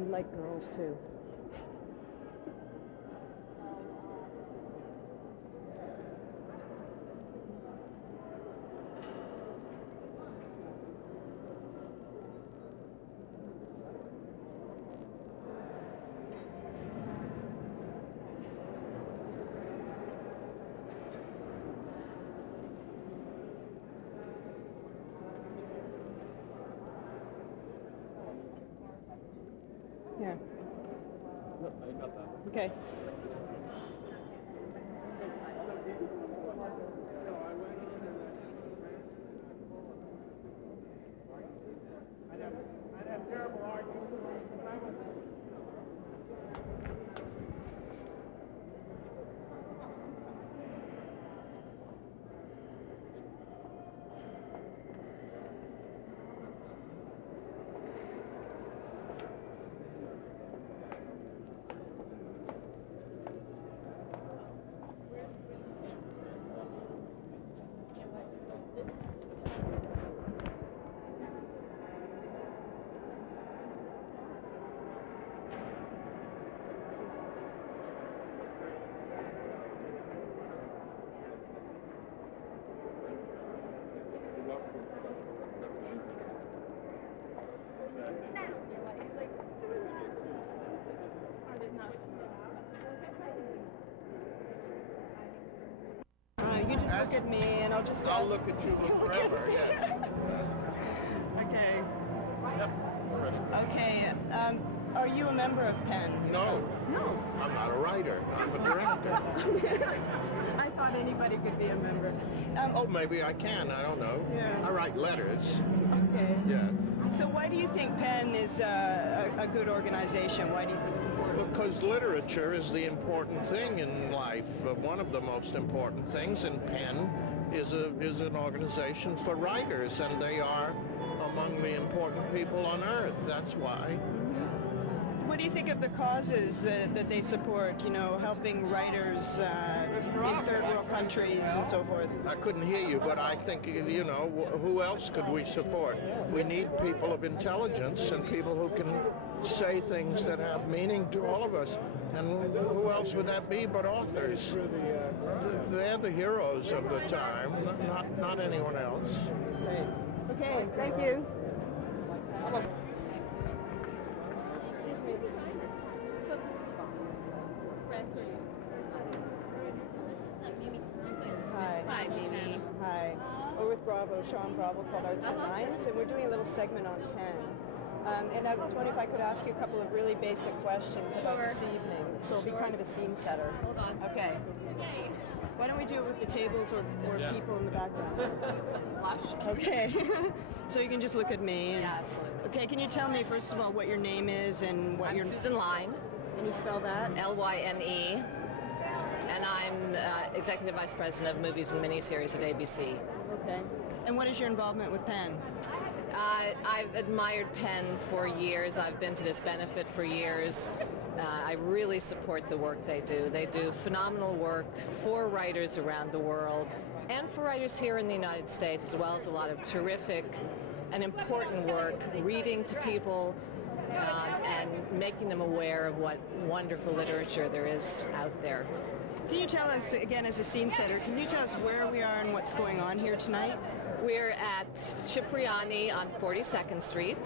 We like girls too. Yeah. I got that. Okay. I'd have terrible arguments. You just look at me and I'll just... I'll look at you forever, yeah. Okay. Yep, we're ready. Okay, are you a member of PEN? No. No. I'm not a writer. I'm a director. I thought anybody could be a member. Oh, maybe I can. I don't know. Yeah. I write letters. Okay. Yeah. So why do you think PEN is a good organization? Why do you think it's important? Because literature is the important thing in life. One of the most important things, and PEN is an organization for writers, and they are among the important people on earth. That's why. What do you think of the causes that they support, you know, helping writers in third world countries and so forth? I couldn't hear you, but I think, you know, who else could we support? We need people of intelligence and people who can say things that have meaning to all of us. And who else would that be but authors? They're the heroes of the time, not anyone else. Right. Okay, thank you. Hi, baby. Hi. We're with Bravo, Sean Bravo, called Arts and Minds, and we're doing a little segment on PEN. And I was wondering if I could ask you a couple of really basic questions about this evening. So it'll be kind of a scene setter. Hold on. Okay. Why don't we do it with the tables or people in the background? Blush. Okay. So you can just look at me. And, Yeah. Okay, can you tell me, first of all, what your name is and what I'm your... Susan Lyne, Can you spell that? Lyne, and I'm Executive Vice President of Movies and Miniseries at ABC. Okay. And what is your involvement with PEN? I've admired PEN for years. I've been to this benefit for years. I really support the work they do. They do phenomenal work for writers around the world and for writers here in the United States, as well as a lot of terrific and important work, reading to people and making them aware of what wonderful literature there is out there. Can you tell us, again, as a scene setter, can you tell us where we are and what's going on here tonight? We're at Cipriani on 42nd Street.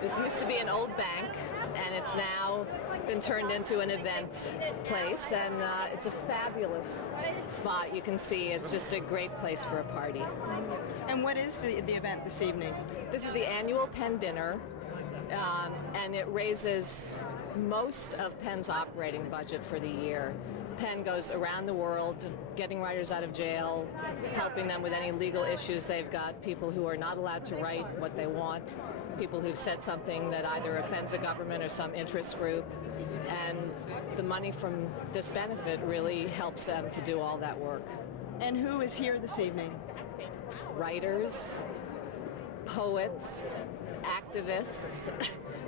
This used to be an old bank, and it's now been turned into an event place, and it's a fabulous spot. You can see it's just a great place for a party. And what is the event this evening? This is the annual PEN dinner, and it raises most of PEN's operating budget for the year. PEN goes around the world getting writers out of jail, helping them with any legal issues they've got, people who are not allowed to write what they want, people who've said something that either offends a government or some interest group. And the money from this benefit really helps them to do all that work. And who is here this evening? Writers, poets, activists,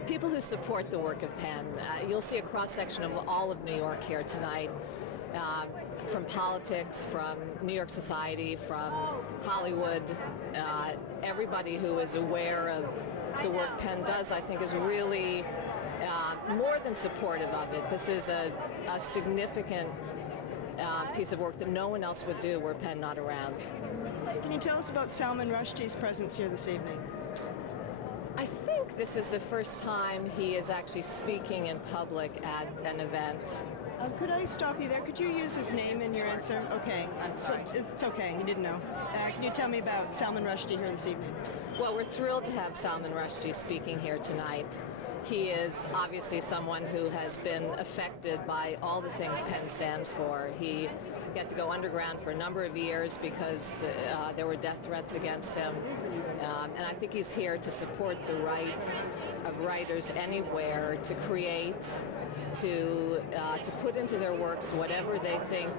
people who support the work of PEN. You'll see a cross-section of all of New York here tonight, from politics, from New York society, from Hollywood. Everybody who is aware of the work PEN does, I think, is really more than supportive of it. This is a significant piece of work that no one else would do were PEN not around. Can you tell us about Salman Rushdie's presence here this evening? I think this is the first time he is actually speaking in public at an event. Could I stop you there? Could you use his name in your answer? Okay, it's okay. You didn't know. Can you tell me about Salman Rushdie here this evening? Well, we're thrilled to have Salman Rushdie speaking here tonight. He is obviously someone who has been affected by all the things PEN stands for. He had to go underground for a number of years because there were death threats against him. And I think he's here to support the right of writers anywhere to create, to put into their works whatever they think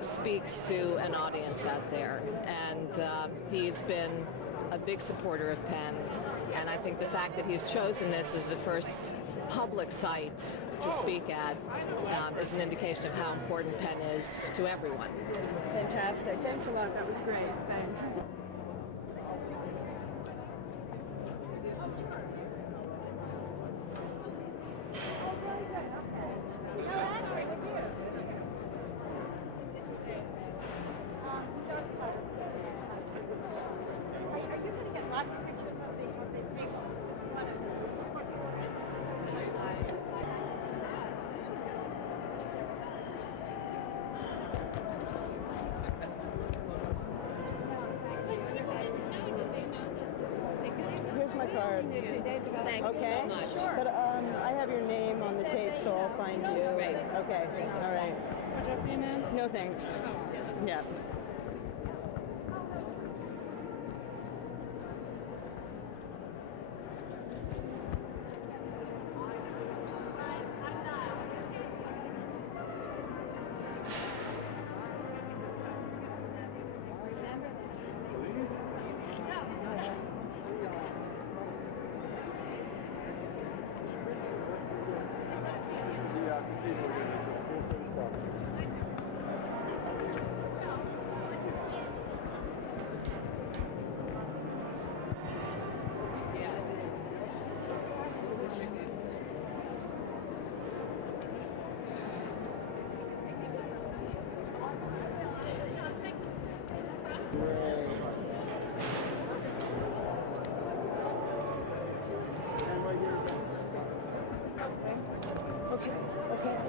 speaks to an audience out there. And he's been a big supporter of PEN. And I think the fact that he's chosen this as the first public site to speak at is an indication of how important PEN is to everyone. Fantastic. Thanks a lot. That was great. Thanks. Here's my card. Thank Okay. you so much. But I have your name on the tape, so I'll find you. Great. Okay. All right. Would you have me, ma'am? No thanks. Yeah.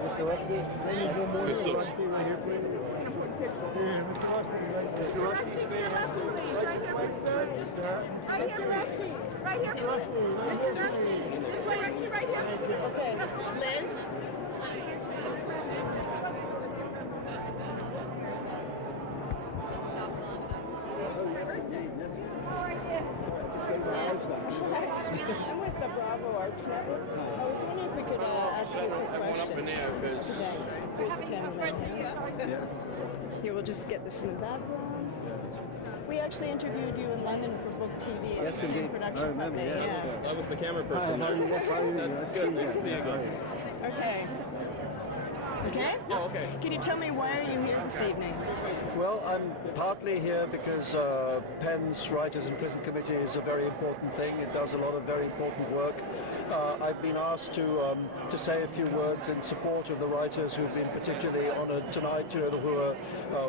Mr. Rushdie? Mr. Rushdie right here, please. Mr. Rushdie, stay right here, Rushdie. Right here, Mr. Rushdie. This way, right here. Okay. Liz? I'm with the Bravo Arts Network. I was wondering if we could ask you a quick question. Thanks. Here's the camera. Here, we'll just get this in the background. We actually interviewed you in London for Book TV. It's the same production company. Yes. That was the camera person. Yes, I That's good. Nice to see you again. Okay. Okay? Oh, okay. Can you tell me why are you here this evening? Well, I'm partly here because PEN's Writers in Prison Committee is a very important thing. It does a lot of very important work. I've been asked to say a few words in support of the writers who've been particularly honored tonight, who are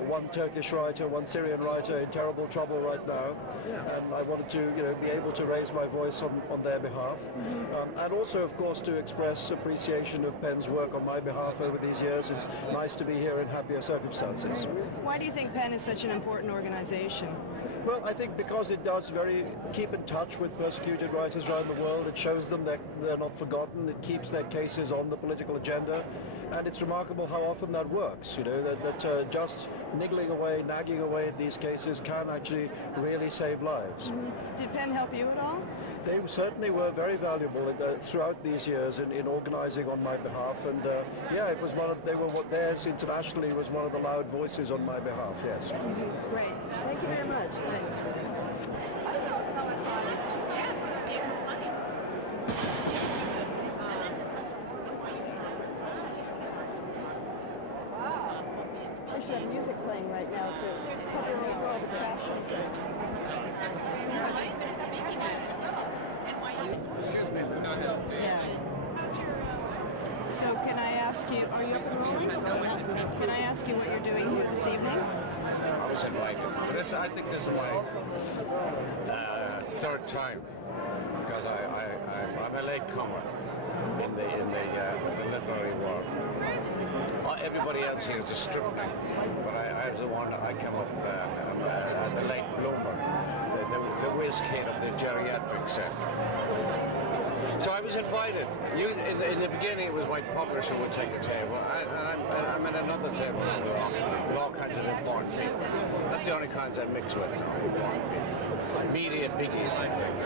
one Turkish writer, one Syrian writer in terrible trouble right now. And I wanted to be able to raise my voice on their behalf. And also, of course, to express appreciation of PEN's work on my behalf over these years. It's nice to be here in happier circumstances. Why do you think PEN is such an important organization? Well, I think because it does keep in touch with persecuted writers around the world. It shows them that they're not forgotten. It keeps their cases on the political agenda. And it's remarkable how often that works, that just nagging away at these cases can actually really save lives. Did PEN help you at all? They certainly were very valuable throughout these years in organizing on my behalf. And it was theirs internationally was one of the loud voices on my behalf, yes. Great. Thank you very much. Thanks. I should have music playing right now too. Copyright all the captions. Yeah. So can I ask you, are you up and rolling? Can I ask you what you're doing here this evening? I was invited. I think this is my third time because I'm a latecomer in the literary world. Everybody else here is a stripling, but I was the one that I came up the late bloomer, the whiz kid of the geriatric set. So I was invited. In the beginning, it was my publisher would take a table. I'm at another table with all kinds of important people. That's the only kinds I mix with. Media biggies, I think.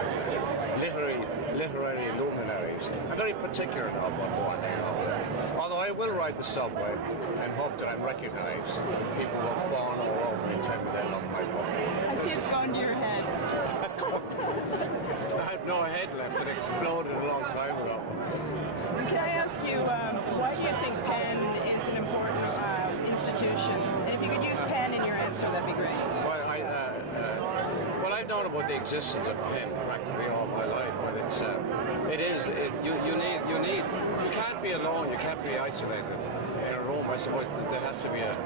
Literary luminaries. I'm very particular about what I know. Although I will ride the subway and hope that I'm recognized. People will fawn all over me and tell me they love my book. I see it's gone to your head. I have no head left. It exploded a long time ago. Can I ask you, why do you think PEN is an important institution? And if you could use PEN in your answer, that'd be great. Well, I've known about the existence of PEN practically all my life, but you can't be alone, you can't be isolated in a room. I suppose there has to be a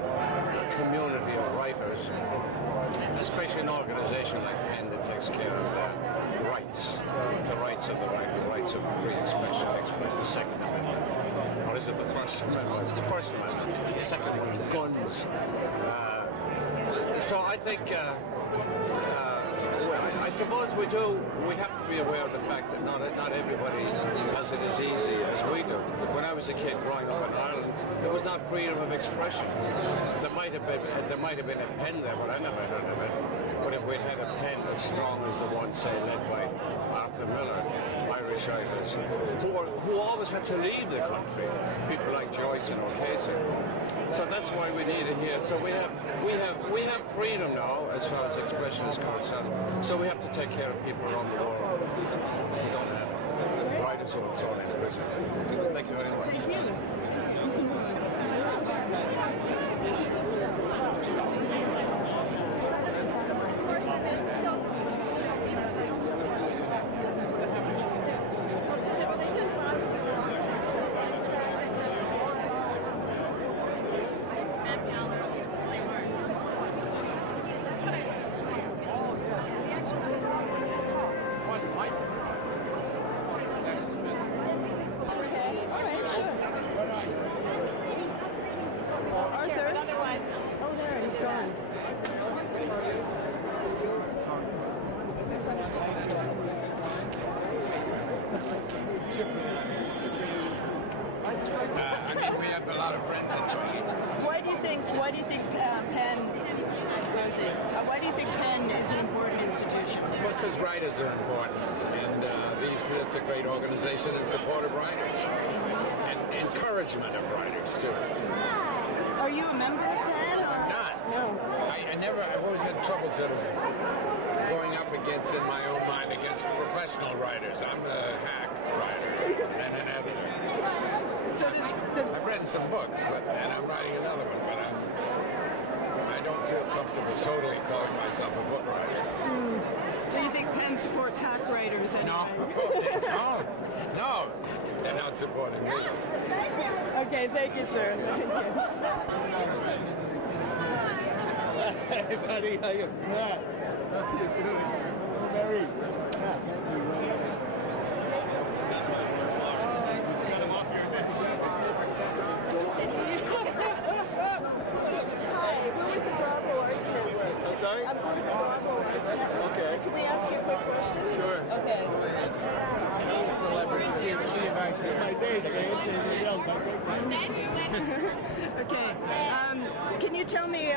community of writers, especially an organization like PEN that takes care of rights, the rights of the writer, the rights of free expression, the Second Amendment. Or is it the First Amendment? The First Amendment. The second one is guns. So I think, I suppose we have to be aware of the fact that not everybody has it as easy as we do. When I was a kid growing up in Ireland, there was not freedom of expression. There might have been a pen there, but I never heard of it. But if we'd had a pen as strong as the one, say, led by Arthur Miller, Irish writers, who always had to leave the country, people like Joyce and O'Casey. So that's why we need it here. So we have freedom now as far as expression is concerned. So we have to take care of people around the world who don't have writers who are thrown in prison. Thank you very much. Because writers are important, and it's a great organization in support of writers, and encouragement of writers, too. Are you a member of PEN? Or? Not. No. I've always had trouble sort of going up against, in my own mind, against professional writers. I'm a hack writer and an editor. So I've written some books, and I'm writing another one, but I don't feel comfortable totally calling myself a book writer. So you think PEN supports hack writers anyway? No, they're not supporting me. Okay, thank you, sir. Thank you. Hey, buddy, how you doing? Mary. I'm sorry? I'm part of the Bravo Arts Network. Okay. Can we ask you a quick question? Sure. Okay. See you back there. My days, Okay. Can you tell me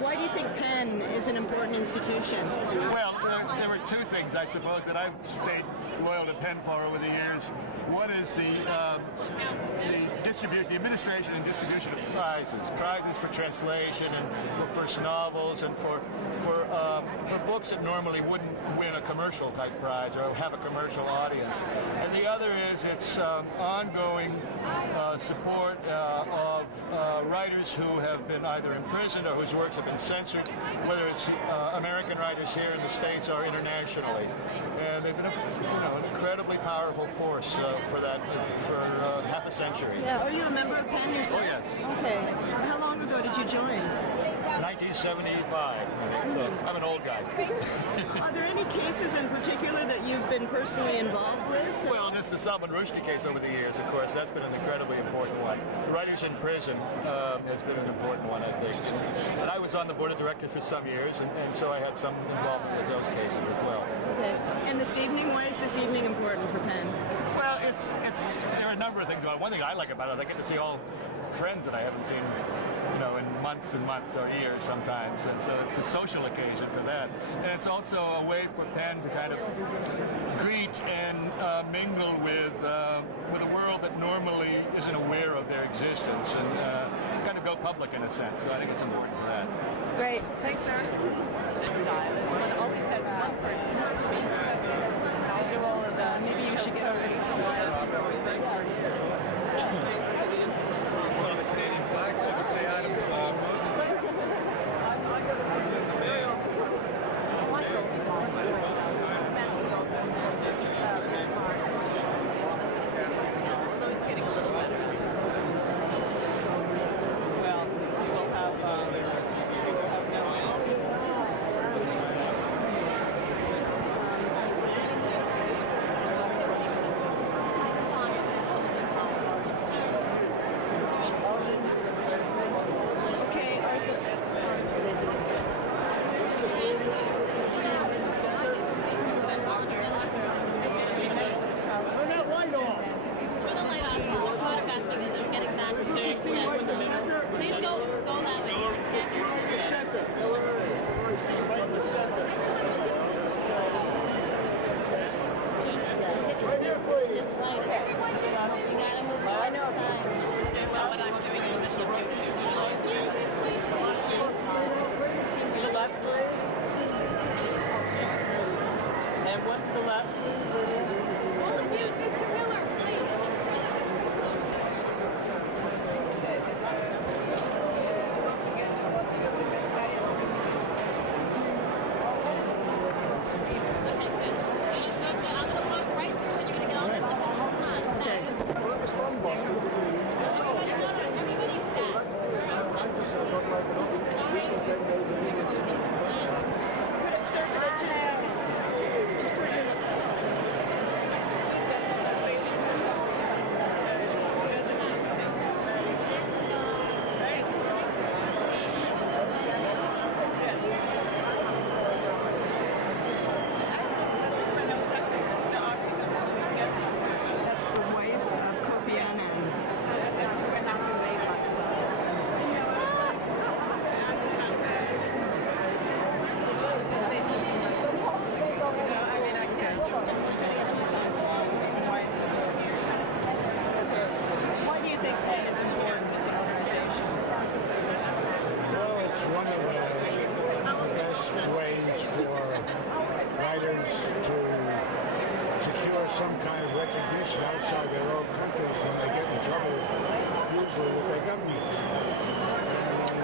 why do you think PEN is an important institution? Well, there were two things, I suppose, that I've stayed loyal to PEN for over the years. One is the administration and distribution of prizes for translation and for first novels and for books that normally wouldn't win a commercial type prize or have a commercial audience. And the other is its ongoing support of writers who have been either imprisoned or whose works have been censored, whether it's American writers here in the States or internationally. And they've been an incredibly powerful powerful force for that for half a century. Yeah. Are you a member of PEN yourself? Oh, yes. Okay. How long ago did you join? 1975. So I'm an old guy. Are there any cases in particular that you've been personally involved with? Well, just the Salman Rushdie case over the years, of course, that's been an incredibly important one. Writers in Prison has been an important one, I think. And I was on the board of directors for some years, and so I had some involvement with those cases as well. Okay. And this evening, why is this evening important for PEN? Well, there are a number of things about it. One thing I like about it, I get to see all friends that I haven't seen, in months and months or years sometimes, and so it's a social occasion for that. And it's also a way for PEN to kind of greet and mingle with a world that normally isn't aware of their existence, and kind of go public in a sense. So I think it's important for that. Great. Thanks, sir. One always has one person speak. I'll do all of that. Maybe you should get over to slides. Saw the Canadian flag. Did you say Adam Well, we will have okay, Please go that way. You gotta move to the side. well, what I'm doing is the to the left, please. And one to the left. All of you, Mr. Miller, please. I'm gonna walk right through and you're gonna get all this stuff. Come on. Okay. Everybody's back. Put it circulate to now. Just put it in. That's the wife of Kofi Annan. Why do you think PEN is important as an organization? Well, it's one of the best ways for writers to secure some kind of recognition outside their own countries when they get in trouble, usually with their governments. And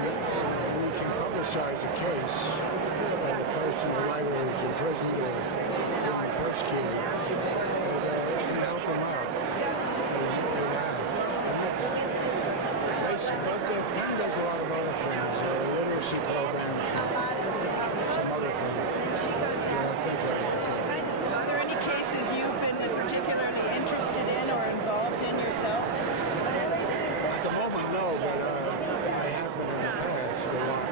we can publicize a case that a person, a writer who's imprisoned or persecuted, it can help them out. But PEN does a lot of other things, literacy programs, and some other things. Are there any cases you've been particularly interested in or involved in yourself? At the moment, no, but I have been in the past a lot.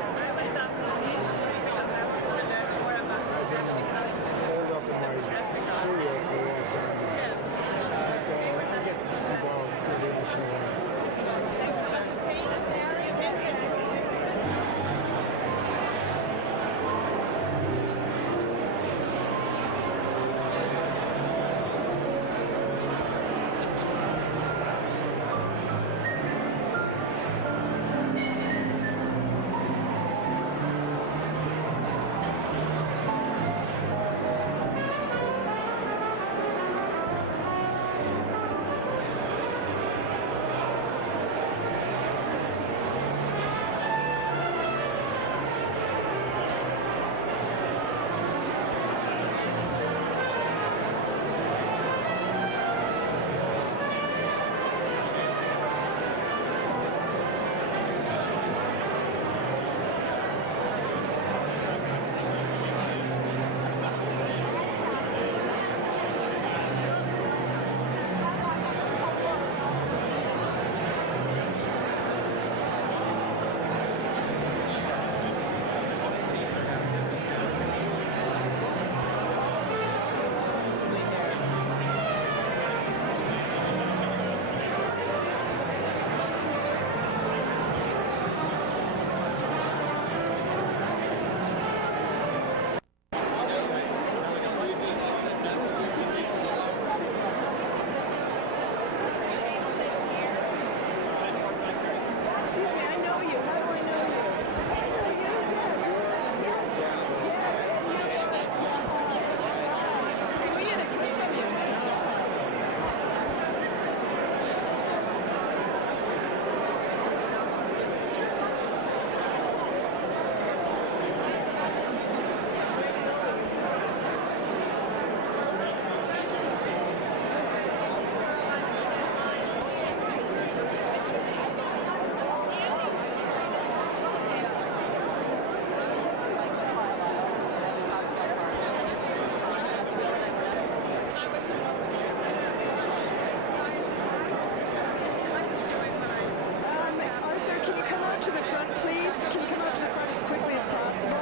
I've been holed up in my studio for a long time. But I get involved pretty once in a while. Excuse me, I know you. How do I know you? I know you. Yes. We had a communion. That's why. Arthur, can you come out to the front, please? Can you come out to the front as quickly as possible?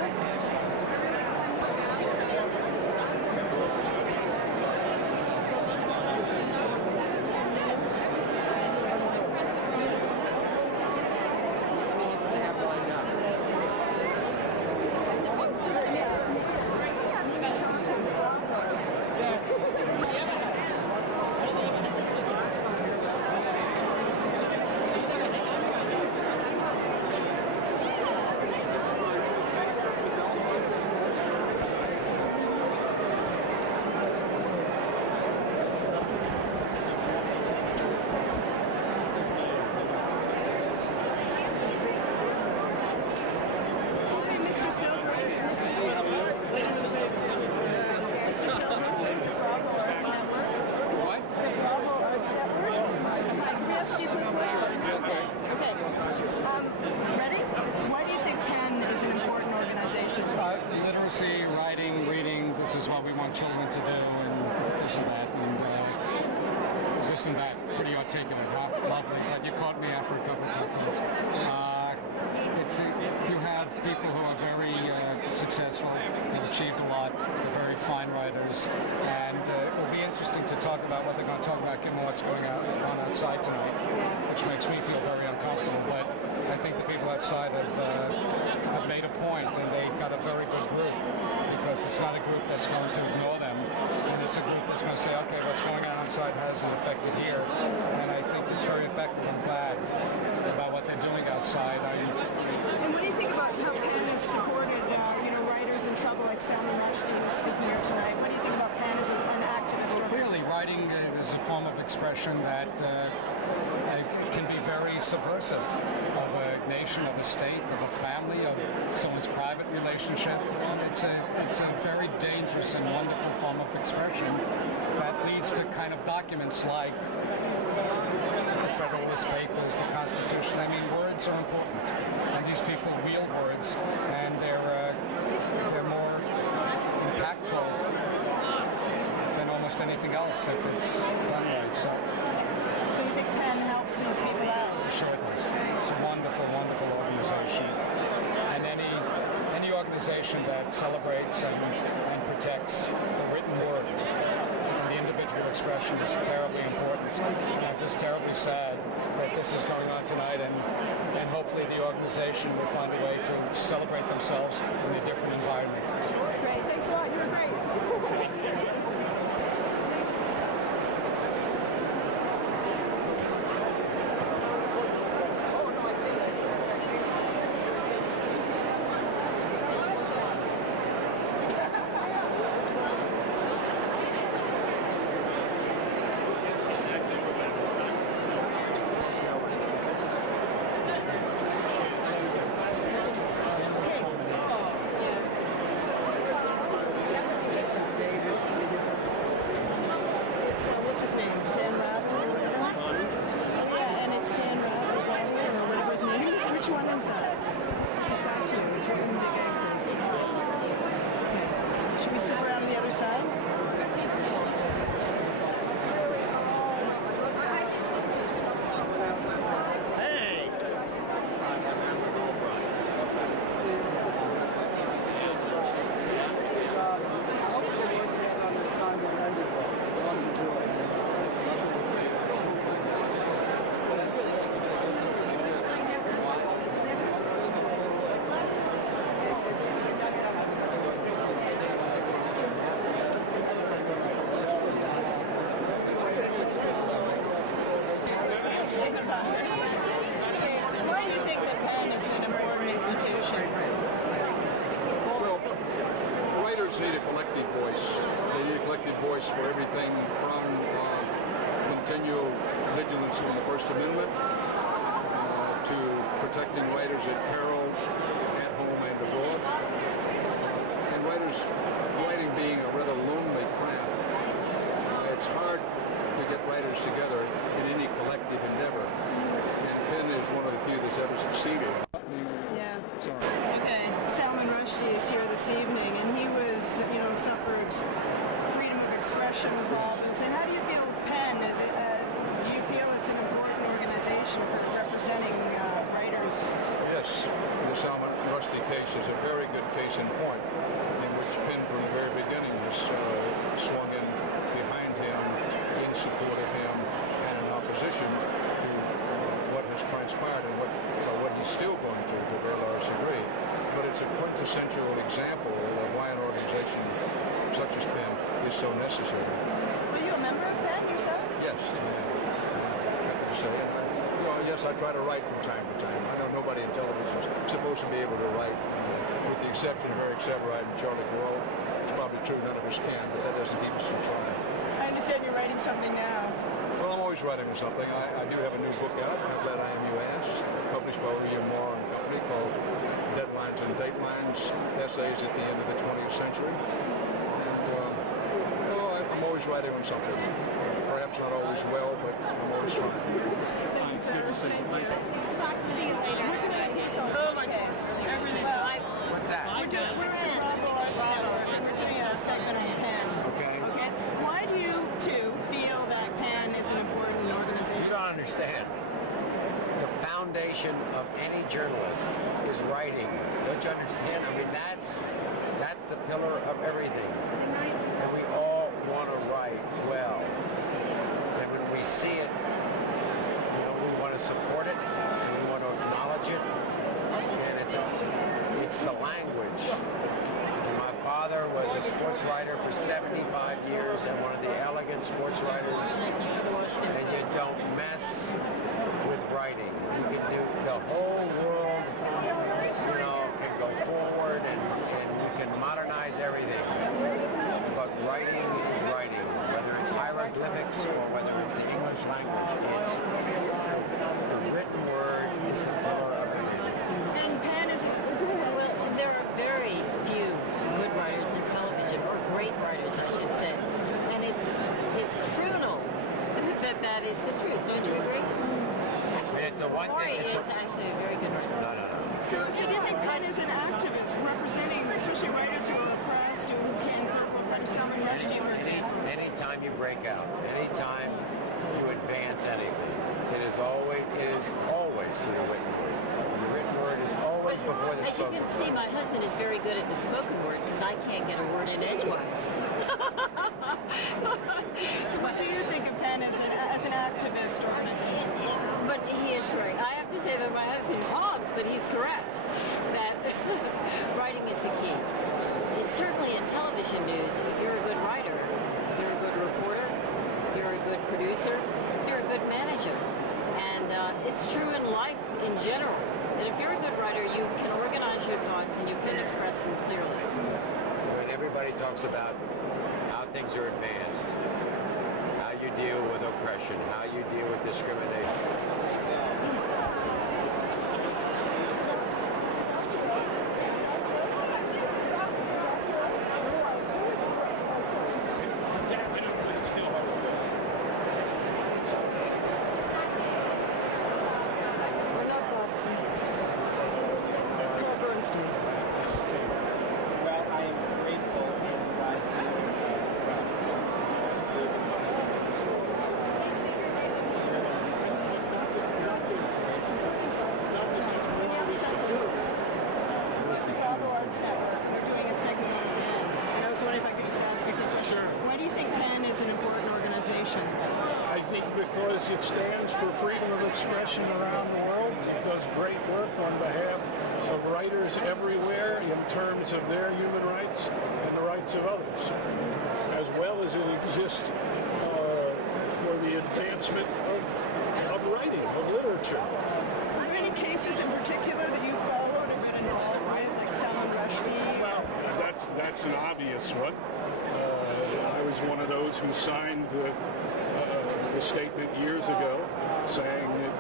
Excuse me, Mr. Silver. Mr. Silver, the Bravo Arts Network. What? The Bravo Arts Network. Can we ask you a quick question? Okay. Okay. Ready? Why do you think PEN is an important organization? Literacy, writing, reading, this is what we want children to do, and this and that, and this and that. Pretty articulate, huh? Lovely. But you caught me after a couple of couples. You have people who are very successful, have achieved a lot, they're very fine writers, and it will be interesting to talk about what they're going to talk about given what's going on outside tonight, which makes me feel very uncomfortable. But I think the people outside have made a point, and they've got a very good group, because it's not a group that's going to ignore them, and it's a group that's going to say, okay, what's going on outside has an effect here, and I think it's very effective. I'm glad about what they're doing outside. And what do you think about how PEN has supported, writers in trouble like Salman Rushdie, who's speaking here tonight? What do you think about PEN as an activist? Well, clearly, writing is a form of expression that can be very subversive of a nation, of a state, of a family, of someone's private relationship. And it's a very dangerous and wonderful form of expression that leads to kind of documents like the Federalist Papers, the Constitution. I mean, words are important, and these people wield words, and they're more impactful than almost anything else if it's done right. So you think PEN helps these people out? Sure it does. It's a wonderful, wonderful organization, and any organization that celebrates and protects the written word, the individual expression, is terribly important. And I'm just terribly sad that this is going on tonight, and hopefully the organization will find a way to celebrate themselves in a different environment. Great, thanks a lot. You were great. What's his name? Dan Rather or whatever? Yeah, and it's Dan Rather or whatever his name is. Which one is that? It's back to you. It's right in the big anchors. Okay. Should we slip around to the other side? voice. They need a collective voice for everything from continual vigilance on the First Amendment to protecting writers at peril at home and abroad. And writing being a rather lonely craft, it's hard to get writers together in any collective endeavor. And PEN is one of the few that's ever succeeded. Yeah. Okay. Salman Rushdie is here this evening, and he was, suffered freedom of expression problems. And how do you feel PEN? Do you feel it's an important organization for representing writers? Yes. The Salman Rushdie case is a very good case in point, in which PEN from the very beginning has swung in behind him, in support of him, and in opposition to what has transpired and what he's still going through to a very large degree. But it's a quintessential example of why an organization such as PEN is so necessary. Are you a member of PEN yourself? Yes, I am. Happy to say it. Yes, I try to write from time to time. I know nobody in television is supposed to be able to write, with the exception of Eric Severide and Charlie Perrault. It's probably true none of us can, but that doesn't keep us from trying. I understand you're writing something now. Well, I'm always writing on something. I do have a new book out, I'm glad I am you asked, published by William Morrow and Company, called Deadlines and Datelines, Essays at the End of the 20th Century. And, I'm always writing on something. Perhaps not always well, but I'm always trying. Thank you, sir. See you later. We're doing a piece on everything. What's that? We're at the Bravo Arts Network, and we're doing a segment on PEN. Okay. Why do you two feel that PEN is an important organization? You don't understand. The foundation of any journalist is writing. Don't you understand? I mean, that's the pillar of everything. And we all want to write well. And when we see it, we want to support it, and we want to acknowledge it. And it's the language. And my father was a sports writer for 75 years and one of the elegant sports writers. And you don't mess with writing. You can do the whole world, can go forward and we can modernize everything. But writing is writing. Whether it's hieroglyphics or whether it's the English language, it's the written word is the pillar of everything. And PEN is... Well, there are very few good writers in television, or great writers, I should say. And it's criminal that is the truth. Don't you agree? Actually, it's the one thing. It's actually a very good writer. No. So do you think PEN is an activist representing, especially writers who are oppressed, who can't work, like Salman Rushdie, for example? Anytime you break out, anytime you advance anything, it is always through the written word. The written word is always before the spoken word. As you can see, my husband is very good at the spoken word because I can't get a word in edgewise. So what do you think of PEN as an activist organization? But he is correct. I have to say that my husband hogs, but he's correct that writing is the key. It's certainly in television news, if you're a good writer, you're a good reporter, you're a good producer, you're a good manager. And it's true in life in general, that if you're a good writer, you can organize your thoughts and you can express them clearly. When everybody talks about how things are advanced, how you deal with oppression, how you deal with discrimination. Because it stands for freedom of expression around the world. It does great work on behalf of writers everywhere in terms of their human rights and the rights of others, as well as it exists for the advancement of writing, of literature. Are there any cases in particular that you followed and been involved with, like Salman Rushdie? Well, that's an obvious one. I was one of those who signed the statement years ago saying that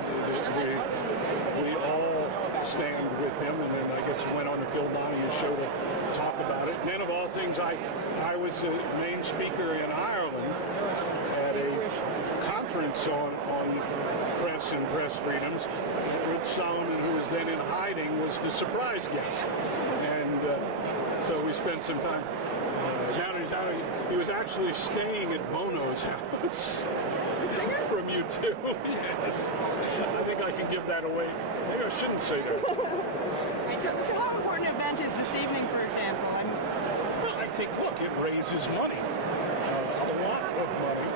we all stand with him, and then I guess he went on the Phil Donahue show to talk about it. And then of all things, I was the main speaker in Ireland at a conference on press and press freedoms. Edward Solomon, who was then in hiding, was the surprise guest. And so we spent some time down in his house. He was actually staying at Bono's house. From you too. Yes. I think I can give that away. Maybe I shouldn't say that. Right, so how important an event is this evening, for example? Well, I think, look, it raises money. A lot of money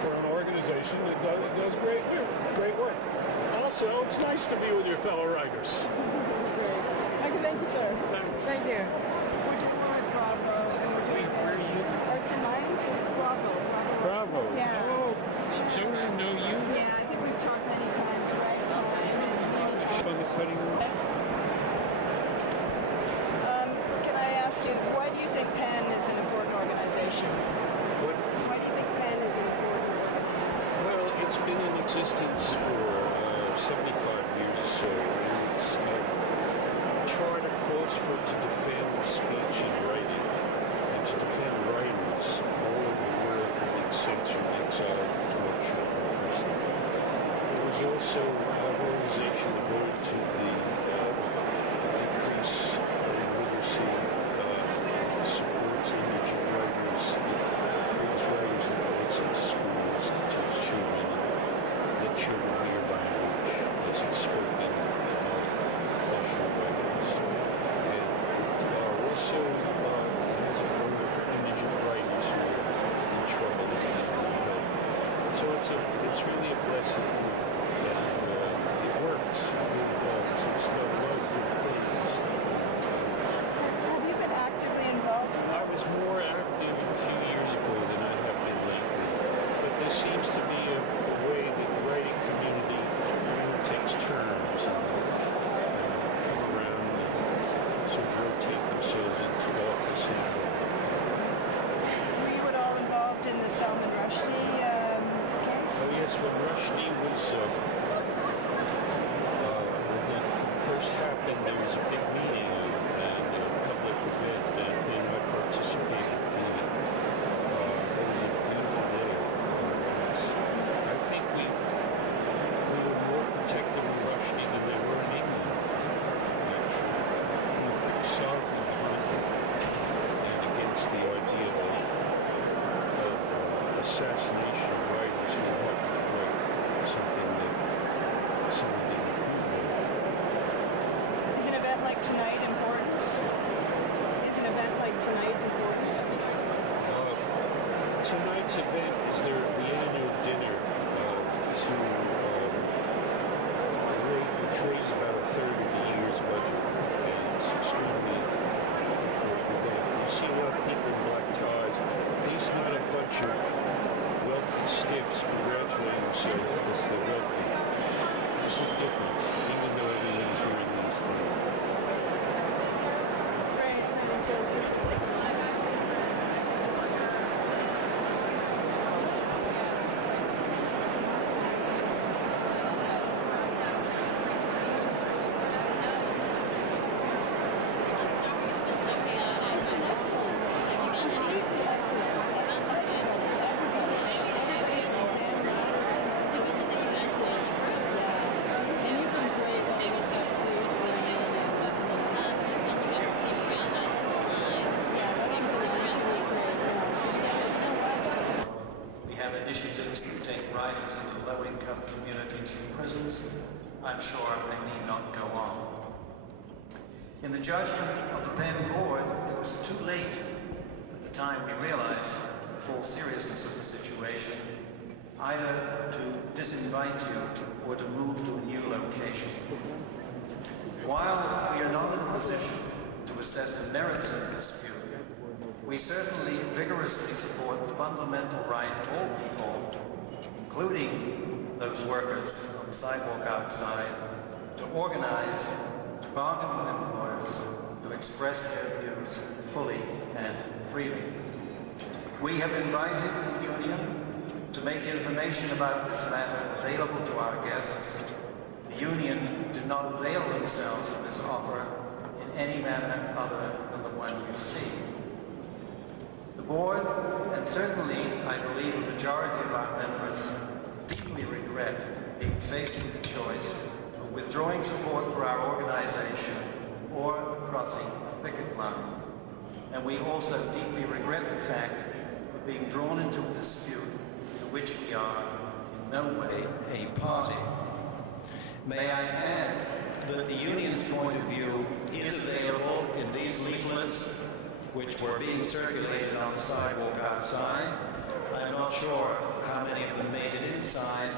for an organization that does great work. Also, it's nice to be with your fellow writers. Great. Thank you, sir. Thank you. We're doing one with Bravo, and we're doing Arts and Minds with Bravo. Bravo. Yeah. Oh, don't I know you? Yeah, I think we've talked many times. Ragtime is many times. On the cutting room. Can I ask you, why do you think PEN is an important organization? What? Why do you think PEN is an important organization? Well, it's been in existence for 75 years or so, and its charter calls for it to defend speech and writing, and to defend writers all over the world from being censored, exiled, tortured, or prison. There was also an organization devoted to the increase in literacy, supports indigent writers, brings writers and poets into schools to teach children, let children hear language as it's spoken, professional writers. And it also has a program for indigent writers who are in trouble and need help. So it's really a blessed group, and it works. It's done a lot of good things. Have you been actively involved in I was more active a few years ago than I have been lately. But there seems to be a way that the writing community takes turns and come around and sort of rotate themselves into office. Were you at all involved in the Salman Rushdie case? Oh yes, when Rushdie was, when that first happened, there was a big meeting and a public event, and I participated in it. It was a beautiful day. I think we were more protective of Rushdie than they were in England, actually. We were pretty solidly behind him and against the idea of assassination of writers who happened to write something that somebody didn't approve of. Is an event like tonight important? Is an event like tonight important? Tonight's event is the annual dinner to which raises about a third of the year's budget, and it's extremely important event. You see a lot of people in black ties. These are not a bunch of wealthy stiffs congratulating themselves because they're wealthy. This is different, even though everyone's wearing these things. Great, thanks. Initiatives that take writers into low-income communities and prisons, I'm sure I need not go on. In the judgment of the PEN board, it was too late at the time we realized the full seriousness of the situation, either to disinvite you or to move to a new location. While we are not in a position to assess the merits of the dispute, we certainly vigorously support the fundamental right of all people, including those workers on the sidewalk outside, to organize, to bargain with employers, to express their views fully and freely. We have invited the union to make information about this matter available to our guests. The union did not avail themselves of this offer in any manner other than the one you see. The board, and certainly I believe a majority of our members, deeply regret being faced with the choice of withdrawing support for our organization or crossing a picket line. And we also deeply regret the fact of being drawn into a dispute to which we are in no way a party. May I add that the union's point of view is available in these leaflets, which were being circulated on the sidewalk outside. I'm not sure how many of them made it inside.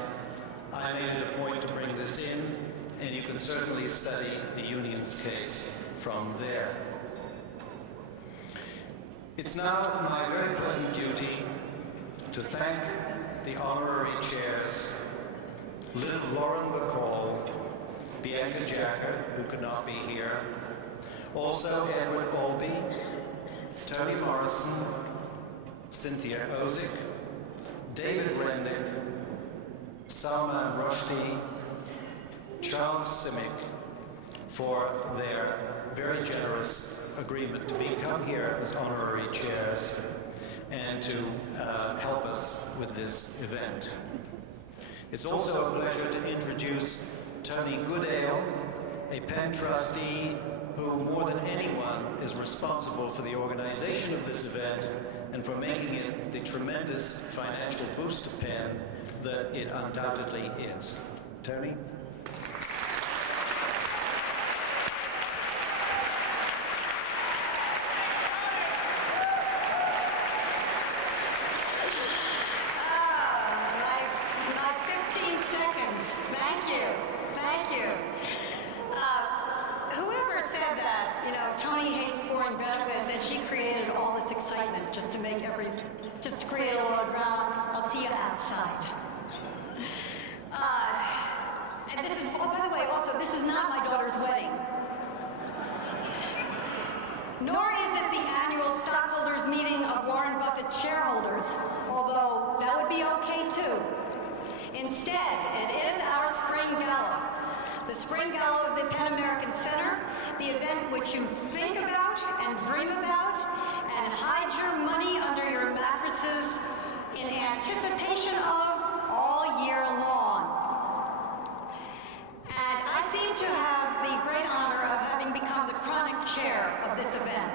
I made it a point to bring this in, and you can certainly study the union's case from there. It's now my very pleasant duty to thank the honorary chairs, Liv Lauren McCall, Bianca Jacker, who could not be here, also Edward Albee, Toni Morrison, Cynthia Ozick, David Rennick, Salman Rushdie, Charles Simic, for their very generous agreement to become here as honorary chairs and to help us with this event. It's also a pleasure to introduce Tony Goodale, a PEN trustee who more than anyone is responsible for the organization of this event and for making it the tremendous financial boost to PEN that it undoubtedly is. Tony? Just to create a little drama. I'll see you outside. And this is, oh, by the way, also, this is not my daughter's wedding. Nor is it the annual stockholders meeting of Warren Buffett shareholders, although that would be okay too. Instead, it is our spring gala. The spring gala of the PEN American Center, the event which you think about and dream about and hide your money under your mattresses in anticipation of all year long. And I seem to have the great honor of having become the chronic chair of this event.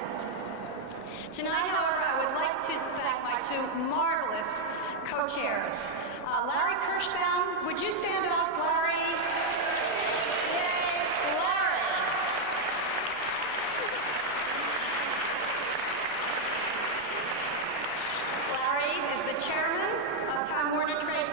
Tonight, however, I would like to thank my two marvelous co-chairs. Larry Kirschbaum, would you stand up, Larry? Chairman of Time Warner Trade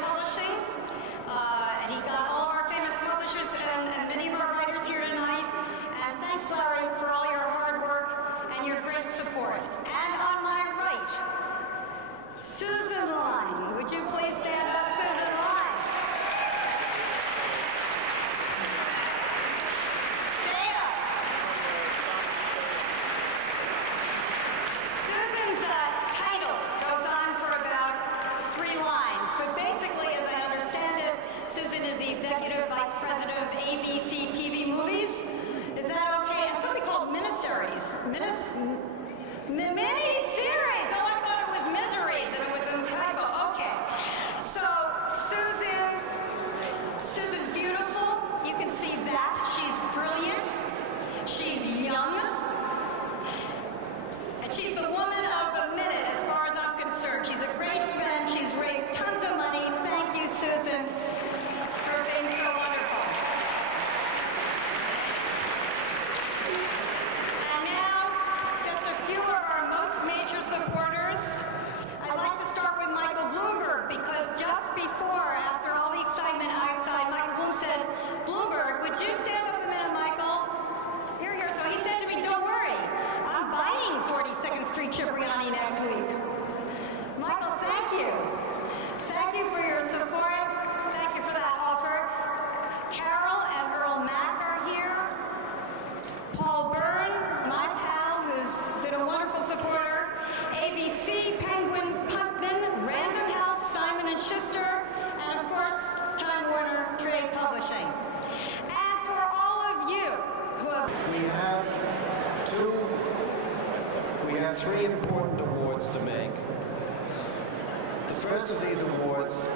first of these awards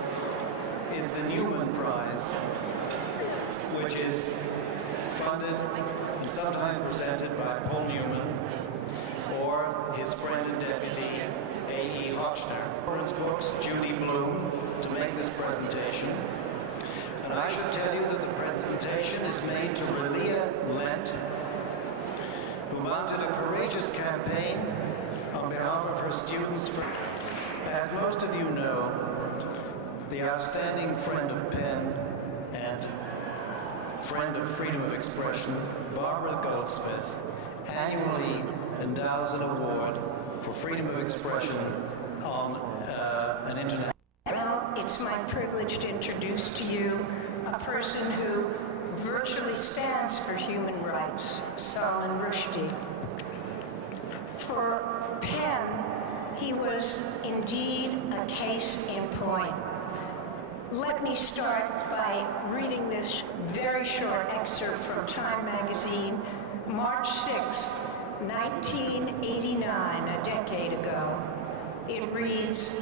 is the Newman Prize, which is funded and sometimes presented by Paul Newman or his friend and deputy, A.E. Hochner. Lawrence Books, Judy Bloom, to make this presentation. And I should tell you that the presentation is made to Relia Lent, who mounted a courageous campaign on behalf of her students. As most of you know, the outstanding friend of PEN and friend of freedom of expression, Barbara Goldsmith, annually endows an award for freedom of expression on an international. Well, it's my privilege to introduce to you a person who virtually stands for human rights, Salman Rushdie. For PEN, he was indeed a case in point. Let me start by reading this very short excerpt from Time magazine, March 6, 1989, a decade ago. It reads,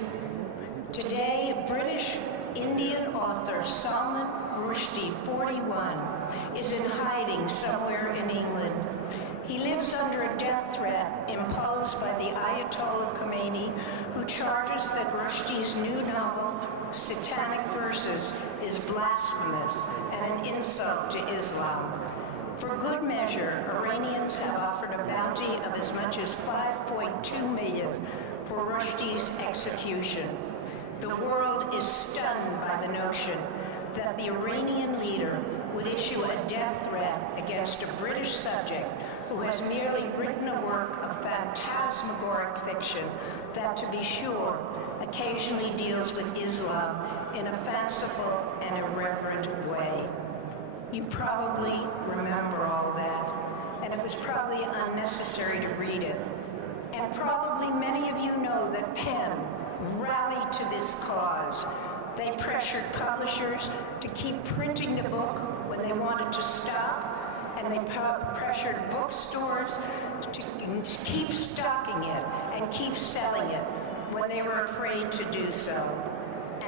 "Today, British Indian author Salman Rushdie, 41, is in hiding somewhere in England. He lives under a death threat imposed by the Ayatollah Khomeini, who charges that Rushdie's new novel, Satanic Verses, is blasphemous and an insult to Islam. For good measure, Iranians have offered a bounty of as much as $5.2 million for Rushdie's execution. The world is stunned by the notion that the Iranian leader would issue a death threat against a British subject who has merely written a work of phantasmagoric fiction that, to be sure, occasionally deals with Islam in a fanciful and irreverent way." You probably remember all that, and it was probably unnecessary to read it. And probably many of you know that PEN rallied to this cause. They pressured publishers to keep printing the book when they wanted to stop, and they pressured bookstores to keep stocking it and keep selling it when they were afraid to do so.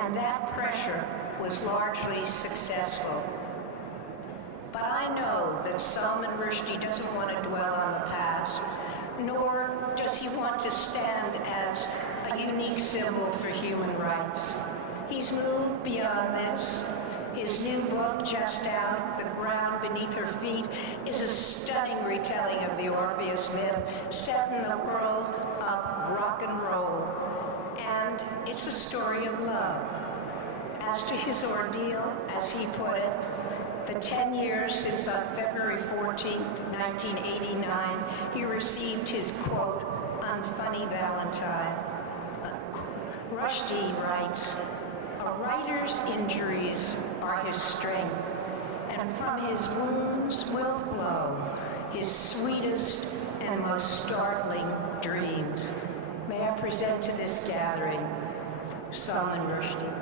And that pressure was largely successful. But I know that Salman Rushdie doesn't want to dwell on the past, nor does he want to stand as a unique symbol for human rights. He's moved beyond this. His new book, just out, The Ground Beneath Her Feet, is a stunning retelling of the Orpheus myth set in the world of rock and roll. And it's a story of love. As to his ordeal, as he put it, the 10 years since on February 14, 1989, he received his, quote, unfunny Valentine. Rushdie writes, "A writer's injuries are his strength, and from his wounds will flow his sweetest and most startling dreams." May I present to this gathering Salman Rushdie.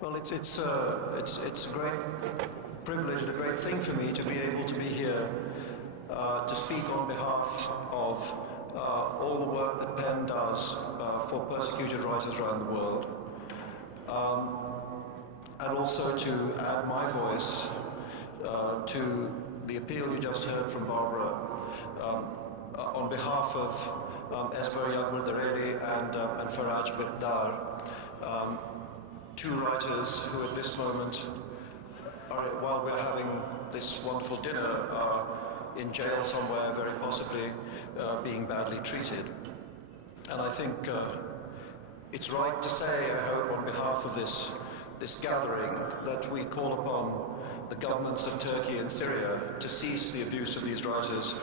Well, it's a great privilege and a great thing for me to be able to be here to speak on behalf of all the work that PEN does for persecuted writers around the world, and also to add my voice to the appeal you just heard from Barbara on behalf of Esber Yagmurdereli and Faraj Birqdar, two writers who at this moment, while we're having this wonderful dinner, are in jail somewhere, very possibly being badly treated. And I think it's right to say, I hope, on behalf of this gathering, that we call upon the governments of Turkey and Syria to cease the abuse of these writers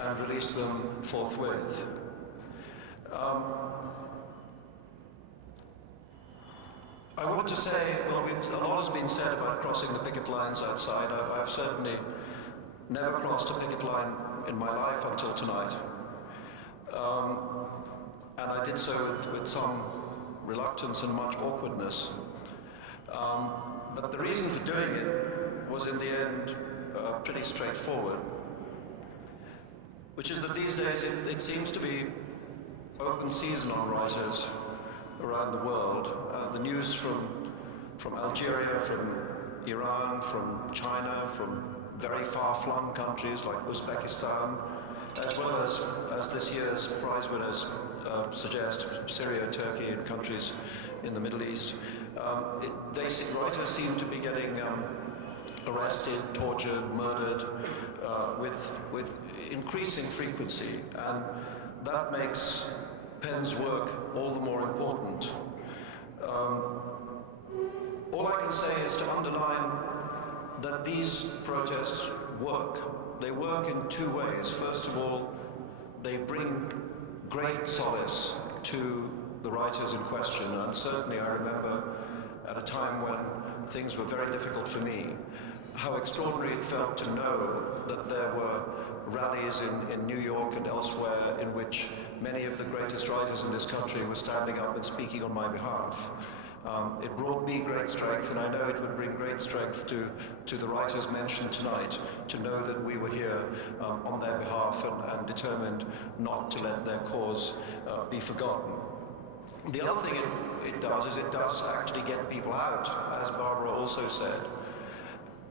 and release them forthwith. I want to say, well, a lot has been said about crossing the picket lines outside. I've certainly never crossed a picket line in my life until tonight. And I did so with some reluctance and much awkwardness. But the reason for doing it was in the end pretty straightforward, which is that these days it seems to be open season on writers around the world. The news from Algeria, from Iran, from China, from very far-flung countries like Uzbekistan, as well as this year's prize winners suggest, Syria, Turkey, and countries in the Middle East. Writers seem to be getting arrested, tortured, murdered with increasing frequency, and that makes PEN's work all the more important. All I can say is to underline that these protests work. They work in two ways. First of all, they bring great solace to the writers in question, and certainly I remember at a time when things were very difficult for me, how extraordinary it felt to know that there were rallies in New York and elsewhere in which many of the greatest writers in this country were standing up and speaking on my behalf. It brought me great strength, and I know it would bring great strength to the writers mentioned tonight to know that we were here on their behalf and determined not to let their cause be forgotten. The other thing it does is it does actually get people out, as Barbara also said.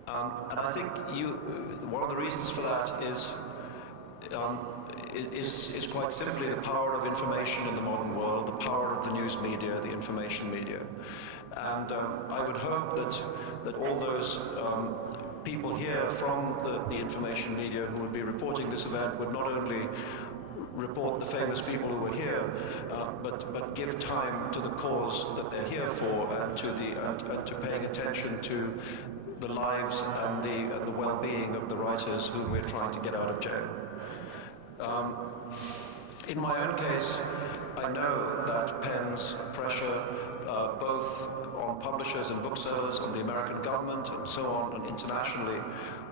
And I think one of the reasons for that is quite simply the power of information in the modern world, the power of the news media, the information media. And I would hope that all those people here from the information media who would be reporting this event would not only report the famous people who were here, but give time to the cause that they're here for, and to paying attention to the lives and the well-being of the writers whom we're trying to get out of jail. In my own case, I know that PEN's pressure, both on publishers and booksellers, on the American government, and so on, and internationally,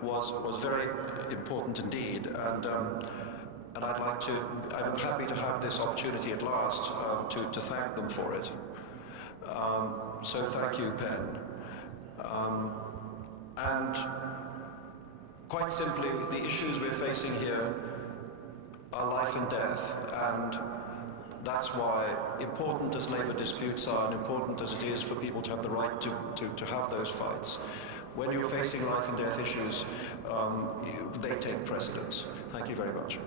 was very important indeed. And I'm happy to have this opportunity at last to thank them for it. So thank you, PEN. And quite simply, the issues we're facing here are life and death, and that's why, important as labor disputes are, and important as it is for people to have the right to have those fights, when you're facing life and death issues, they take precedence. Thank you very much.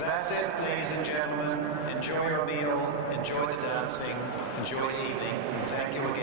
That's it, ladies and gentlemen. Enjoy your meal, enjoy the dancing, enjoy the evening, and thank you again.